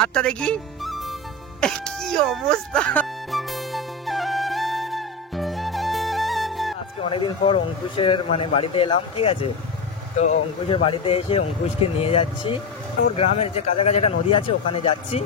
হাতটা দেখি কি অবস্থা। আজকে অনেকদিন পর অঙ্কুশের বাড়িতে এলাম, ঠিক আছে। তো অঙ্কুশের বাড়িতে এসে অঙ্কুশকে নিয়ে যাচ্ছি ওর গ্রামের যে কাছাকাছি একটা নদী আছে, ওখানে যাচ্ছি।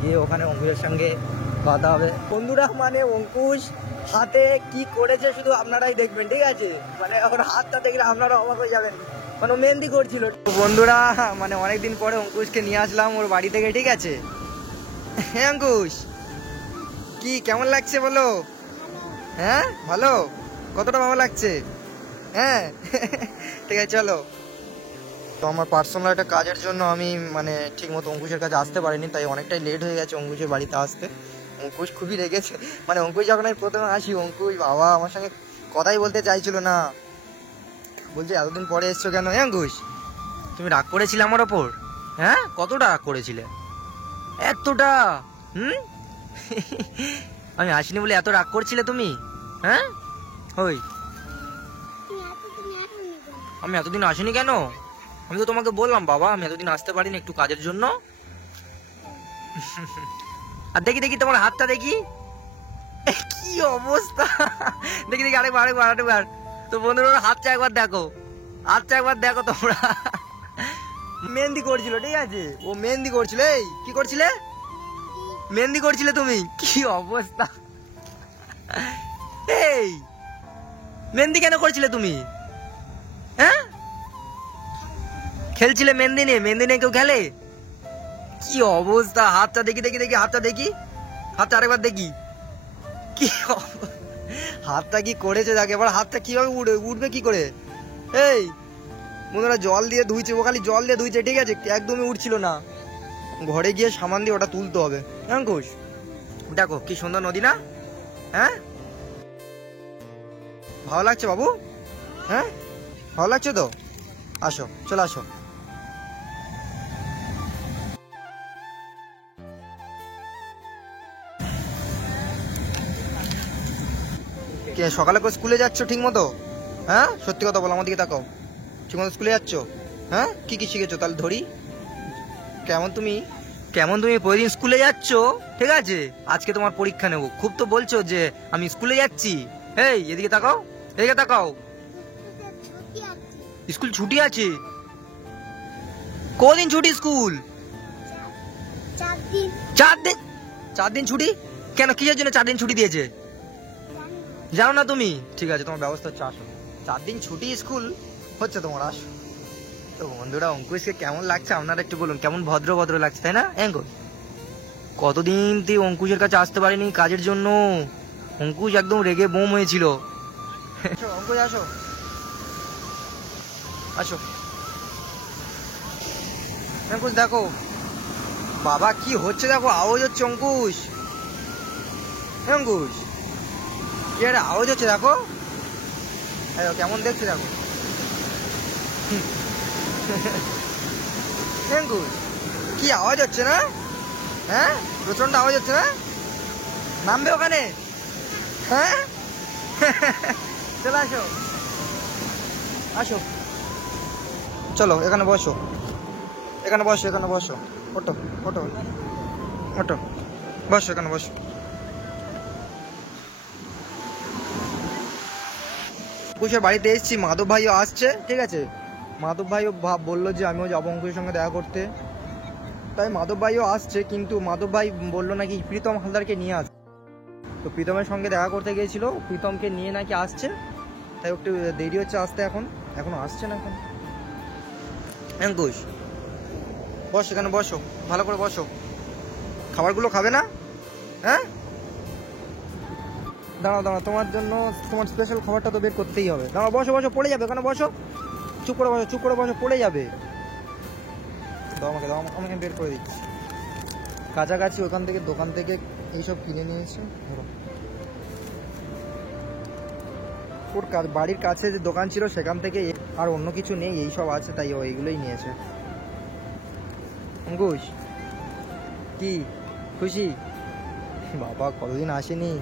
গিয়ে ওখানে অঙ্কুশের সঙ্গে কথা হবে। বন্ধুরা অঙ্কুশ হাতে কি করেছে শুধু আপনারাই দেখবেন, ঠিক আছে। ওর হাতটা দেখলে আপনারা অবাক হয়ে যাবেন। মেহেন্দি করছিল। বন্ধুরা অনেকদিন পরে অঙ্কুশকে নিয়ে আসলাম ওর বাড়ি থেকে, ঠিক আছে। হ্যাঁ অঙ্কুশ, কি কেমন লাগছে বলো? হ্যাঁ ভালো, কতটা ভালো লাগছে? হ্যাঁ ঠিক আছে চলো। তো আমার পার্সোনাল একটা কাজের জন্য আমি ঠিক মতো অঙ্কুশের কাছে আসতে পারিনি, তাই অনেকটাই লেট হয়ে গেছে অঙ্কুশের বাড়িতে আসতে। অঙ্কুশ খুবই রেগেছে। অঙ্কুশ যখন আমি প্রথমে আসি, অঙ্কুশ বাবা আমার সঙ্গে কথাই বলতে চাইছিল না। বলছে এতদিন পরে এসছো কেন? হ্যাঁ অঙ্কুশ, তুমি রাগ করেছিলে আমার ওপর? হ্যাঁ কতটা রাগ করেছিলে? এতটা? আমি আসিনি বলে এত রাগ করছিলে তুমি? হ্যাঁ ওই আমি এতদিন আসিনি কেন? আমি তো তোমাকে বললাম বাবা আমি এতদিন আসতে পারিনি একটু কাজের জন্য। আর দেখি দেখি তোমার হাতটা দেখি কি অবস্থা। দেখি দেখি আরেকবার। তো বন্ধুরা হাতটা একবার দেখো, হাতটা একবার দেখো তোমরা। মেহেন্দি করছিল, ঠিক আছে। ও মেহেন্দি করছিল। এই কি করছিলে? মেহেন্দি করছিলে তুমি? কি অবস্থা। এই মেহেন্দি কেন করছিলে তুমি? হ্যাঁ খেলছিলে মেহেন্দি নিয়ে? মেহেন্দি নিয়ে কেউ খেলে? কি অবস্থা। হাতটা দেখি দেখি দেখি হাতটা দেখি, হাতটা আরেকবার দেখি। কি হাতটা কি করেছে দেখে। এবার হাতটা কিভাবে উঠবে কি করে? এই বন্ধুরা জল দিয়ে ধুইছে, ও খালি জল দিয়ে ধুইছে, ঠিক আছে। একদমই উঠছিল না। ঘরে গিয়ে সামান দিয়ে ওটা তুলতে হবে। অঙ্কুশ দেখো কি সুন্দর নদী না? হ্যাঁ ভালো লাগছে বাবু? হ্যাঁ ভালো লাগছে তো? আসো চলে আসো। সকালে করে স্কুলে যাচ্ছ ঠিক মতো? হ্যাঁ সত্যি কথা বলো, আমার দিকে তাকাও। ঠিক মতো স্কুলে যাচ্ছ? হ্যাঁ কি কি শিখেছো তাহলে ধরি? কেমন তুমি প্রতিদিন স্কুলে যাচ্ছ, ঠিক আছে। আজকে তোমার পরীক্ষা নেবো, খুব তো বলছো যে আমি স্কুলে যাচ্ছি। এই এদিকে তাকাও, এদিকে তাকাও। স্কুল ছুটি আছে? কদিন ছুটি স্কুল? 4 দিন। 4 দিন ছুটি কেন? কিসের জন্য 4 দিন ছুটি দিয়েছে জানো না তুমি? ঠিক আছে তোমার ব্যবস্থা হচ্ছে, আসো। 4 দিন ছুটি স্কুল হচ্ছে তোমার, আসো। তো বন্ধুরা অঙ্কুশকে কেমন লাগছে আপনারা একটু বলুন। কেমন ভদ্র ভদ্র লাগছে তাই না? অঙ্কুশ কতদিন তুই অঙ্কুশের কাছে আসতে পারিনি কাজের জন্য। অঙ্কুশ একদম রেগে বোম হয়েছিল। অঙ্কুশ আসো আসো। অঙ্কুশ দেখো বাবা কি হচ্ছে দেখো, আওয়াজ হচ্ছে। অঙ্কুশ অঙ্কুশ কি একটা আওয়াজ হচ্ছে দেখো। কেমন দেখছে দেখো। অঙ্কুশ কি আওয়াজ হচ্ছে না? হ্যাঁ প্রচন্ড আওয়াজ হচ্ছে না? নামবে ওখানে? হ্যাঁ চলে আসো আসো। চলো এখানে বসো, এখানে বসো, এখানে বসো। ওটো ওটো ওটো বসো, এখানে বসো। অঙ্কুশের বাড়িতে এসেছি, মাধব ভাইও আসছে, ঠিক আছে। মাধব ভাইও বললো যে আমিও যাবো অঙ্কুশের সঙ্গে দেখা করতে, তাই মাধব ভাইও আসছে। কিন্তু মাধব ভাই বললো নাকি প্রীতম হালদারকে নিয়ে আসবে। তো প্রীতমের সঙ্গে দেখা করতে গিয়েছিল, প্রীতমকে নিয়ে নাকি আসছে, তাই একটু দেরি হচ্ছে আসতে। এখনো আসছে না। এখন অঙ্কুশ বসো, এখানে বসো, ভালো করে বসো। খাবারগুলো খাবে না? হ্যাঁ দাঁড়াও দাঁড়াও, তোমার জন্য তোমার স্পেশাল খাবারটা তো বের করতেই হবে। দাঁড়াও বসো বসো, পড়ে যাবে। ওখানে বসো, চুপ করে বসো, চুপ করে বসো, পড়ে যাবে। দাও আমাকে, দাও আমাকে বের করে দিচ্ছি। কাছাকাছি ওখান থেকে দোকান থেকে এইসব কিনে নিয়েছে। ধরো ওর বাড়ির কাছে যে দোকান ছিল সেখান থেকে, আর অন্য কিছু নেই, এইসব আছে, তাই ও এইগুলোই নিয়েছে। অঙ্কুশ কি খুশি? বাবা কতদিন আসেনি।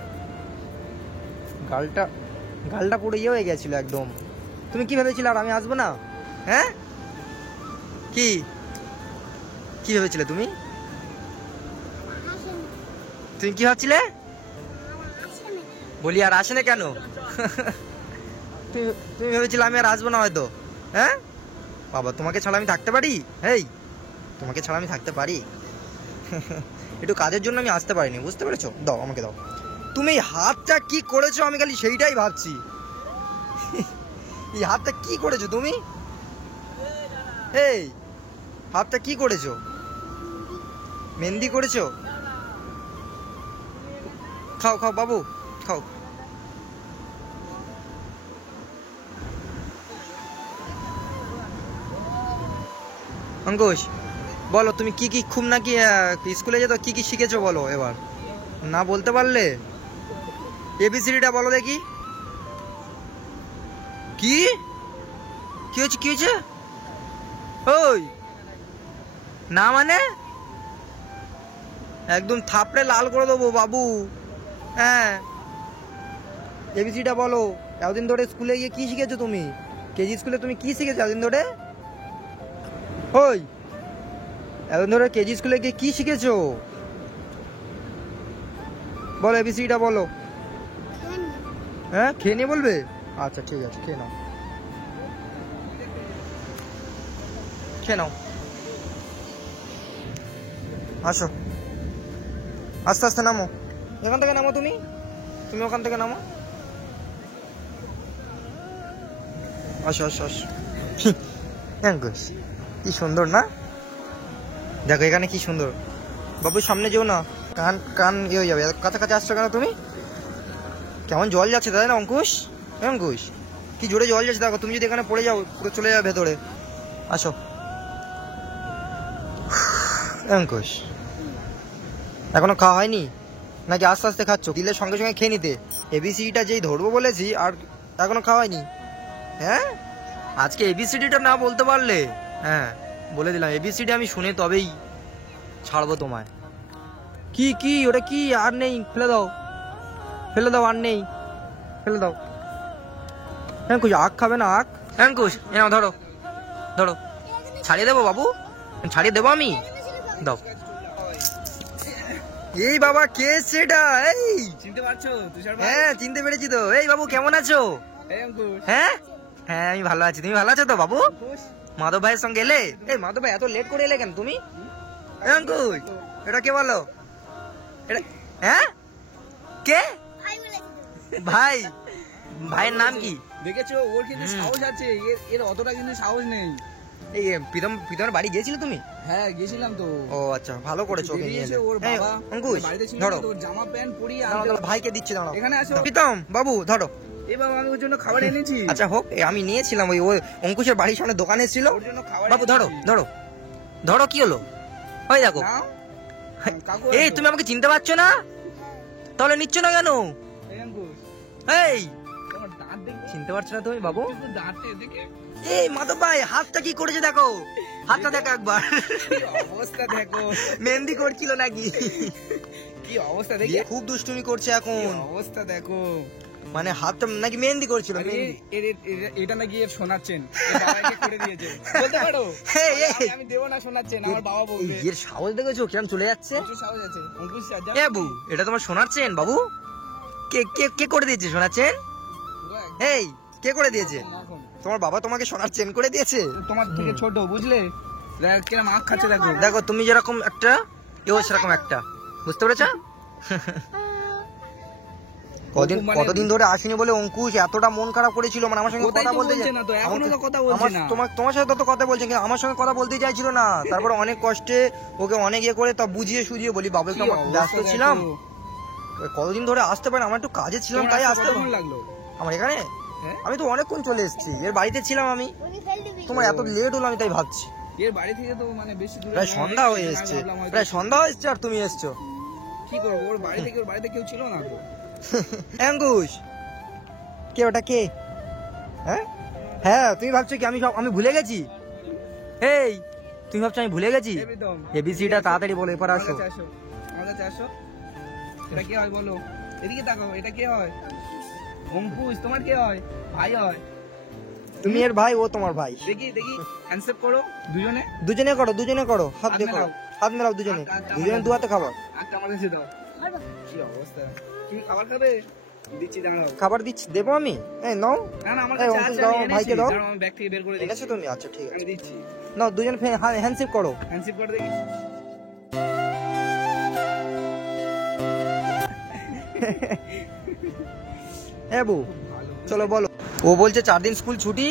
গালটা পুরো ইয়ে হয়ে গেছিল একদম। তুমি কি ভেবেছিলে আর আমি আসবো না? হ্যাঁ কি ভেবেছিলে তুমি? তুমি কি ভাবছিলে? বলি আর আসে না কেন? তুমি ভেবেছিলে আমি আর আসবো না হয়তো? হ্যাঁ বাবা, তোমাকে ছাড়া আমি থাকতে পারি? এই তোমাকে ছাড়া আমি থাকতে পারি? একটু কাজের জন্য আমি আসতে পারিনি, বুঝতে পেরেছো? দাও আমাকে দাও। তুমি এই হাতটা কি করেছো আমি খালি সেইটাই ভাবছি। এই হাতটা কি করেছো তুমি? এই হাতটা কি করেছো? মেহেন্দি করেছো? খাও খাও বাবু, খাও। অঙ্কুশ বলো, তুমি কি কি খুব নাকি স্কুলে যেত, কি কি শিখেছো বলো এবার। না বলতে পারলে এবিসিডিটা বলো দেখি। কি কি হয়েছে, কি হয়েছে? ওই না মানে একদম থাপড়ে লাল করে দেবো বাবু। হ্যাঁ এবিসিটা বলো। এতদিন ধরে স্কুলে গিয়ে কি শিখেছো তুমি? কেজি স্কুলে তুমি কি শিখেছো এতদিন ধরে? ওই এতদিন ধরে কেজি স্কুলে গিয়ে কি শিখেছো বলো, এবিসিটা বলো। হ্যাঁ খেয়ে নিয়ে বলবে? আচ্ছা ঠিক আছে, খেয়ে নাও, খেয়ে নাও। আসো, আস্তে আস্তে নামো, এখান থেকে নামো। তুমি তুমি ওখান থেকে নামো। আসো আসো আসো। কি সুন্দর না? দেখো এখানে কি সুন্দর। বাবু সামনে যেও না, কান কান ইয়ে হয়ে যাবে। কাছাকাছি আসছো কেন তুমি? কেমন জল যাচ্ছে তাই না অঙ্কুশ? অঙ্কুশ কি জোরে জল যাচ্ছে দেখো। তুমি যদি এখানে পড়ে যাও পুরো চলে যাবে ভেতরে। আসো অঙ্কুশ, এখনো খাওয়া হয়নি নাকি আস্তে আস্তে খাচ্ছ? দিলে সঙ্গে সঙ্গে খেয়ে নিতে। এবিসিডিটা যেই ধরবো বলেছি আর এখনো খাওয়া হয়নি? হ্যাঁ আজকে এবিসিডিটা না বলতে পারলে, হ্যাঁ বলে দিলাম এবিসিডি আমি শুনে তবেই ছাড়বো তোমায়। কি কি ওটা কি? আর নেই, ফেলে দাও, ফেলে দাও, আর নেই, ফেলে দাও। অঙ্কুশ আখ খাবে না? আখ অঙ্কুশ এ নাও, ধরো ধরো। ছাড়িয়ে দেবো বাবু, ছাড়িয়ে দেবো আমি, দাও। এই বাবা কে সেটা? এই চিনতে পারছো তুষার ভাই? হ্যাঁ চিনতে পেরেছি তো। এই বাবু কেমন আছো? এই অঙ্কুশ। হ্যাঁ হ্যাঁ আমি ভালো আছি, তুমি ভালো আছো তো বাবু? মাধব ভাইয়ের সঙ্গে এলে? এই মাধব ভাই এত লেট করে এলে কেন তুমি? অঙ্কুশ এটা কে বলো? এটা হ্যাঁ কে ভাই? ভাইয়ের নাম কি? দেখেছো ওর কিন্তু সাহস আছে, এর অতটা কিন্তু সাহস নেই। এই প্রীতমের বাড়ি গিয়েছিলে তুমি? হ্যাঁ গেছিলাম তো। ও আচ্ছা ভালো করেছো ওকে নিয়ে এলে। ওর এই, বাবা অঙ্কুশ বাড়িতে ছিল, ধরো, তোর জামা প্যান্ট পরিয়ে দাঁড়াও, দাঁড়াও, ভাইকে দিচ্ছি, দাঁড়াও। এখানে আসো। প্রীতম বাবু ধরো। এই বাবা আমি ওর জন্য খাবার এনেছি। আচ্ছা হোক, আমি নিয়েছিলাম ওই অঙ্কুশের বাড়ির সামনে দোকানে ছিল। ওর জন্য খাবার বাবু ধরো ধরো ধরো। কি হলো? ওই দেখো। নাও। কাকু এই তুমি আমাকে চিনতে পারছো না? তাহলে নিচ্ছ না কেন? এই অঙ্কুশ, এই তোমার দাঁত দেখো। চিনতে পারছো না তুমি বাবু? কিন্তু দাঁতে দেখে এই মাধব ভাই হাতটা কি করেছে দেখো, হাতটা দেখো একবার। কি অবস্থা দেখো, মেহেন্দি করছিল নাকি? কি অবস্থা দেখি, খুব দুষ্টুমি করছে এখন। অবস্থা দেখো। মানে হাতটা নাকি মেহেন্দি করছিল? আরে মেহেন্দি। এটা নাকি এর শোনাচ্ছেন, এর বাবাকে করে দিয়েছে। বলতে পারো? এই, এই। আমি দেবো না শোনাচ্ছেন, আমার বাবা বলবে। এর সাহস দেখেছো কিরম চলে যাচ্ছে? প্রচুর সাহস আছে। অঙ্কুশ স্যার এ বাবু এটা তোমার শোনাচ্ছেন বাবু? কে কে কে করে দিয়েছে শোনাচ্ছেন? এই কে করে দিয়েছে? তোমার বাবা তোমাকে সোনার চেন করে দিয়েছে? তোমার থেকে ছোট বুঝলে, দেখ কিরম আখ খাচ্ছে দেখো। দেখো তুমি যেরকম একটা এও সেরকম একটা, বুঝতে পেরেছো? কতদিন ধরে আসিনি বলে অঙ্কুশ এতটা মন খারাপ করেছিল, মানে আমার সঙ্গে কথা বলতে না তো, এখনো তো কথা বলছে না। তোমার সাথে তো কথা বলছে কিন্তু আমার সঙ্গে কথা বলতে চাইছিল না। তারপর অনেক কষ্টে ওকে অনেক ইয়ে করে তা বুঝিয়ে সুঝিয়ে বলি, বাবু একটু ব্যস্ত ছিলাম, কতদিন ধরে আসতে পারি, আমার একটু কাজে ছিলাম তাই আসতে লাগলো আমার এখানে। আমি তো অনেকক্ষণ চলে এসেছি, এর বাড়িতে ছিলাম আমি। তোমার এত লেট হলো আমি তাই ভাবছি। এর বাড়ি থেকে তো মানে বেশি দূরে, প্রায় সন্ধ্যা হয়ে এসছে, প্রায় সন্ধ্যা হয়ে এসছে আর তুমি এসছো। কি করবো, ওর বাড়িতে কেউ ছিল না তো। অঙ্কুশ কে ওটা কে? হ্যাঁ হ্যাঁ তুমি ভাবছো কি আমি ভুলে গেছি? এই তুমি ভাবছো আমি ভুলে গেছি? এবিসিটা তাড়াতাড়ি বলো, এরপর আসো। আমার কাছে আসো। এটা কে হয় বলো, এদিকে তাকাও, এটা কে হয়? অঙ্কুশ তোমার কে হয়? ভাই হয়। তুমি এর ভাই, ও তোমার ভাই। দেখি হ্যান্ডশেক করো দুজনে। দুজনে করো হাত দেখো, হাত মেলাও দুজনে, দুজনে দু হাতে খাবার। একটা আমার কাছে দাও। কি অবস্থা, তুমি খাবার খাবে? দিচ্ছি, দাঁড়াও। খাবার দিচ্ছি, দেবো আমি? এই নাও। না না, আমার এই কাছে অঙ্কুশ আছে, দাও, আমি এনেছি। ভাইকে দাও। দাঁড়াও, আমি ব্যাগ থেকে বের করে ঠিক দিচ্ছি। আছে তুমি? আচ্ছা ঠিক আছে, আমি দিচ্ছি। নাও দুজন হ্যান্ডশেক করো। হ্যান্ডশিপ করে দেখি। হ্যাঁ বউ, চলো বলো। ও বলছে 4 দিন স্কুল ছুটি,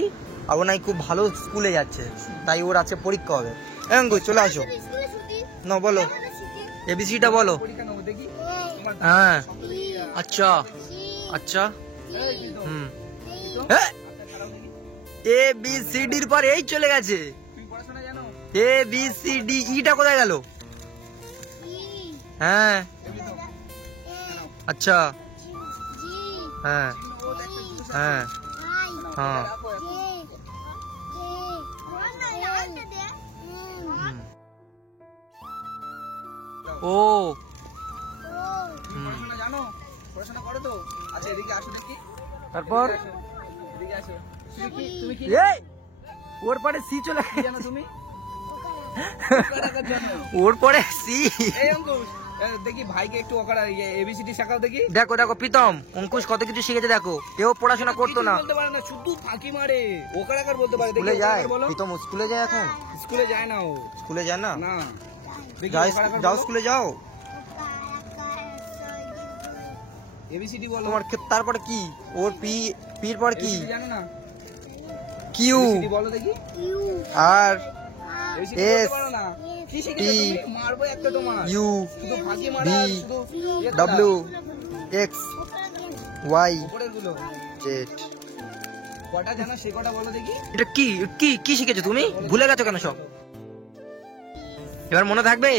আর ও নাই খুব ভালো স্কুলে যাচ্ছে, তাই ওর আছে পরীক্ষা হবে। অঙ্কুশ চলে আসো, না বলো এবিসিটা বলো। পরীক্ষা নেবো দেখি। তোমার হ্যাঁ সকলে কি, আচ্ছা আচ্ছা এই তুই তো, হুম তো? হ্যাঁ, আচ্ছা, খারাপ দেখি। এ বি সি ডির পর এই চলে গেছে। তুমি পড়াশোনা জানো? এ বি সি ডি, ইটা কোথায় গেল? হ্যাঁ এমনি তো। আচ্ছা হ্যাঁ ও দেখতে বুঝতে হ্যাঁ হ্যাঁ রাখো এখন। হুম। ও তুমি পড়াশোনা জানো? পড়াশোনা করো তো? আচ্ছা, এদিকে আসো দেখি। তারপর এদিকে আসো। তুমি কি এই ওর পরে সি চলে কি জানো তুমি? ওকারাকার জানো? ওর পরে সি। এই অঙ্কুশ, দেখি ভাইকে একটু এবিসিডি শেখাও দেখি। দেখো দেখো প্রীতম, অঙ্কুশ কত কিছু শিখেছে দেখো। এও পড়াশোনা করতো না, বলতে পারে না, শুধু ফাঁকি মারে। ওকারাকার বলতে পারে। দেখি স্কুলে যায়। ওকারাকার বলো। প্রীতম স্কুলে যায় এখন? স্কুলে যায় না ও। স্কুলে যায় না? না। দেখি যাও ওকারাকার যাও বলো। স্কুলে যাও। এবিসিডি বলো। তোমার তারপরে কি? ওর পি, পির পর কি? ABCD জানো না? কিউ ABCD বলো দেখি। আর ABCD এস, বলতে পারো না। কি শিখেছো টি, তুমি? মারবো একটা তোমার। ইউ, শুধু ফাঁকি মারা, ভি, আর শুধু ইয়ে করা। ডব্লিউ, এক্স, ওয়াই, উপরের গুলো। জেড। কটা জানো সে কটা বলো দেখি। এটা কি কি কি শিখেছো তুমি? ভুলে গেছো কেন সব? এবার মনে থাকবে?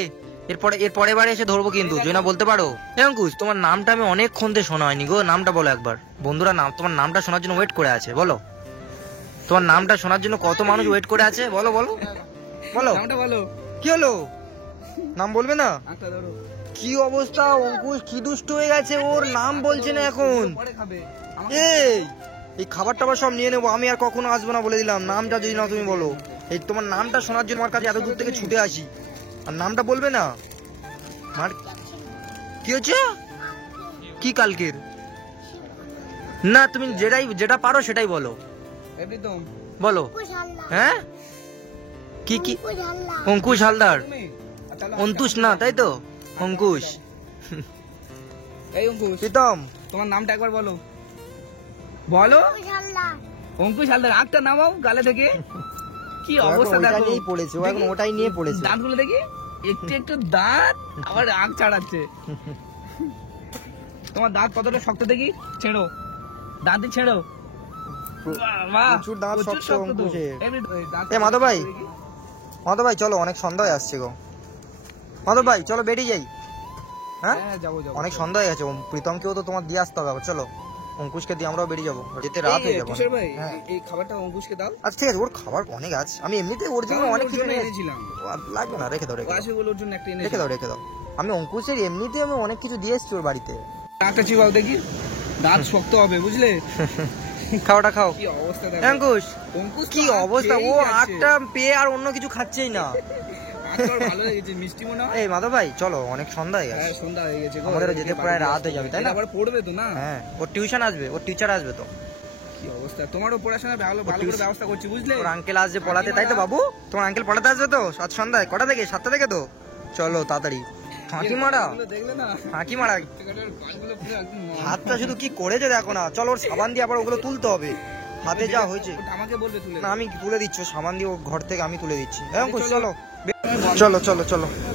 এর পরের বারে এসে ধরবো কিন্তু, যদি না বলতে পারো। এ অঙ্কুশ, তোমার নামটা আমি অনেকক্ষণ থেকে শোনা হয়নি গো, নামটা বলো একবার। বন্ধুরা নাম, তোমার নামটা শোনার জন্য ওয়েট করে আছে, বলো। তোমার নামটা শোনার জন্য কত মানুষ ওয়েট করে আছে, বলো বলো বলো। নামটা বলো। কি হলো? নাম বলবে না? আচ্ছা ধরো। কি অবস্থা অঙ্কুশ, কি দুষ্ট হয়ে গেছে, ওর নাম বলছে না এখন। পরে খাবে। এই খাবার টাবার সব নিয়ে নেবো, আমি আর কখনো আসবো না বলে দিলাম। নামটা যদি না তুমি বলো। এই তোমার নামটা শোনার জন্য আমার কাছে এত দূর থেকে ছুটে আসি, আর নামটা বলবে না? আর কি হচ্ছে? কি কালকের? না তুমি যেটা পারো সেটাই বলো, একদম বলো। হ্যাঁ কি কি? অঙ্কুশ হালদার। তুমি তাহলে অন্তুষ না তাই তো? অঙ্কুশ। এই অঙ্কুশ, প্রীতম, তোমার নামটা একবার বলো। বলো। অঙ্কুশ হালদার। আঁকটা নামাও গালে থেকে। কি অবস্থা দেখো। নিয়েই পড়েছে, ও এখন ওটাই নিয়ে পড়েছে। দাঁতগুলো দেখি, একটু একটু দাঁত, আবার আঁক ছাড়াচ্ছে। তোমার দাঁত কতটা শক্ত দেখি, ছেড়ো দাঁত দিয়ে ছেড়ো। বাহ, প্রচুর দাঁত প্রচুর শক্ত তো। অঙ্কুশের। এই দাঁত- এ মাধব ভাই, মাধব ভাই চলো, অনেক সন্ধ্যা হয়ে আসছে গো। মাধব ভাই চলো বেরিয়ে যাই। হ্যাঁ হ্যাঁ যাবো যাবো। অনেক সন্ধ্যা হয়ে গেছে, প্রীতমকেও তো তোমার দিয়ে আসতে হবে। চলো অঙ্কুশকে দিয়ে আমরাও বেরিয়ে যাবো, যেতে রাত হয়ে যাবো। তুষার ভাই, হ্যাঁ এই খাবারটা অঙ্কুশকে দাও। আচ্ছা ঠিক আছে, ওর খাবার অনেক আছে, আমি এমনিতে ওর জন্য অনেক কিছু নিয়ে এনেছিলাম। লাগবে না, রেখে দাও রেখে দাও আসবে বলে ওর জন্য একটা রেখে এনেছিলাম। দাও রেখে দাও। আমি অঙ্কুশের এমনিতে আমি অনেক কিছু দিয়ে এসেছি ওর বাড়িতে। দাঁতটা চিবাও দেখি, দাঁত শক্ত হবে বুঝলে। খাওয়াটা খাও। কি অবস্থা দেখো। অঙ্কুশ অঙ্কুশ কি তো আঁক অবস্থা, ও খেয়েই যাচ্ছে। আটটা পেয়ে আর অন্য কিছু খাচ্ছেই না। আঁকটা ওর ভালো হয়ে গেছে, মিষ্টি মনে হয়। এই মাধব ভাই চলো, অনেক সন্ধ্যা হয়ে গেছে। হ্যাঁ সন্ধ্যা হয়ে গেছে গো। আমাদেরও যেতে প্রায় রাত হয়ে যাবে, তাই না? এটা আবার পড়বে তো না। হ্যাঁ ওর টিউশন আসবে, ওর টিচার আসবে তো। কি অবস্থা, তোমারও পড়াশোনা ভালো ভালো করে ব্যবস্থা করছি বুঝলে। ওর আঙ্কেল আসবে পড়াতে, তাই তো বাবু? তোমার আঙ্কেল পড়াতে আসবে তো সাত সন্ধ্যায়? কটা থেকে? 7টা থেকে তো? চলো তাড়াতাড়ি। ফাঁকি মারা, এগুলো দেখলে না, ফাঁকি মারা। বাচ্চাটার গালগুলো পুরো একদম হাতটা শুধু কি করেছে দেখো না। চলো ওর সাবান দিয়ে আবার ওগুলো তুলতে হবে, হাতে যা হয়েছে। ওটা আমাকে বলবে তুলে না আমি তুলে দিচ্ছি, ও সাবান দিয়ে ও ঘর থেকে আমি তুলে দিচ্ছি। হ্যাঁ অঙ্কুশ চলো। চলো চলো চলো চলো।